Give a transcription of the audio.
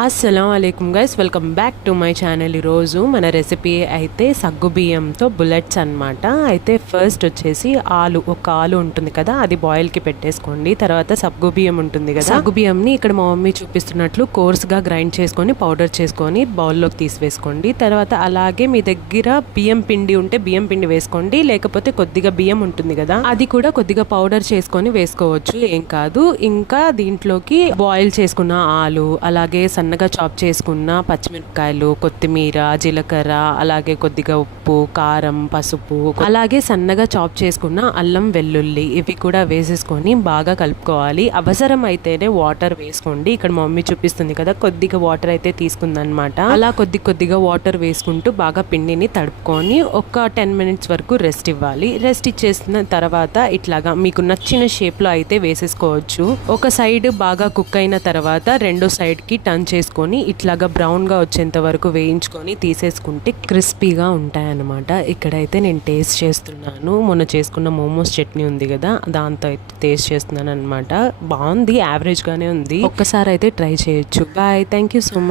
అస్సలం అయికం guys welcome back to my channel ఈరోజు మన రెసిపీ అయితే సగ్గు బియ్యంతో బుల్లెట్స్ అన్నమాట. అయితే ఫస్ట్ వచ్చేసి ఆలు. ఒక ఆలు ఉంటుంది కదా అది బాయిల్కి పెట్టేసుకోండి. తర్వాత సగ్గు బియ్యం ఉంటుంది కదా. సగ్గు బియ్యంని ఇక్కడ మా మమ్మీ చూపిస్తున్నట్లు కోర్స్గా గ్రైండ్ చేసుకొని పౌడర్ చేసుకొని బౌల్లోకి తీసివేసుకోండి. తర్వాత అలాగే మీ దగ్గర బియ్యం పిండి ఉంటే బియ్యం పిండి వేసుకోండి. లేకపోతే కొద్దిగా బియ్యం ఉంటుంది కదా అది కూడా కొద్దిగా పౌడర్ చేసుకొని వేసుకోవచ్చు. ఏం కాదు ఇంకా దీంట్లోకి బాయిల్ చేసుకున్న ఆలు అలాగే సన్నగా చాప్ చేసుకున్న పచ్చిమిరపకాయలు కొత్తిమీర జీలకర్ర అలాగే కొద్దిగా ఉప్పు కారం పసుపు అలాగే సన్నగా చాప్ చేసుకున్న అల్లం వెల్లుల్లి ఇవి కూడా వేసేసుకొని బాగా కలుపుకోవాలి. అవసరం అయితేనే వాటర్ వేసుకోండి. ఇక్కడ మా మమ్మీ చూపిస్తుంది కదా కొద్దిగా వాటర్ అయితే తీసుకుందనమాట అలా కొద్ది కొద్దిగా వాటర్ వేసుకుంటూ బాగా పిండిని తడుపుకొని ఒక టెన్ మినిట్స్ వరకు రెస్ట్ ఇవ్వాలి. రెస్ట్ ఇచ్చేసిన తర్వాత ఇట్లాగా మీకు నచ్చిన షేప్లో అయితే వేసేసుకోవచ్చు. ఒక సైడ్ బాగా కుక్ అయిన తర్వాత రెండో సైడ్కి టర్న్ చేసుకొని ఇట్లాగా బ్రౌన్గా వచ్చేంత వరకు వేయించుకొని తీసేసుకుంటే క్రిస్పీగా ఉంటాయన్నమాట. ఇక్కడైతే నేను టేస్ట్ చేస్తున్నాను. మొన్న చేసుకున్న మోమోస్ చట్నీ ఉంది కదా దాంతో అయితే టేస్ట్ చేస్తున్నాను అనమాట బాగుంది యావరేజ్ గానే ఉంది. ఒక్కసారి అయితే ట్రై చేయొచ్చు. Bye thank you so much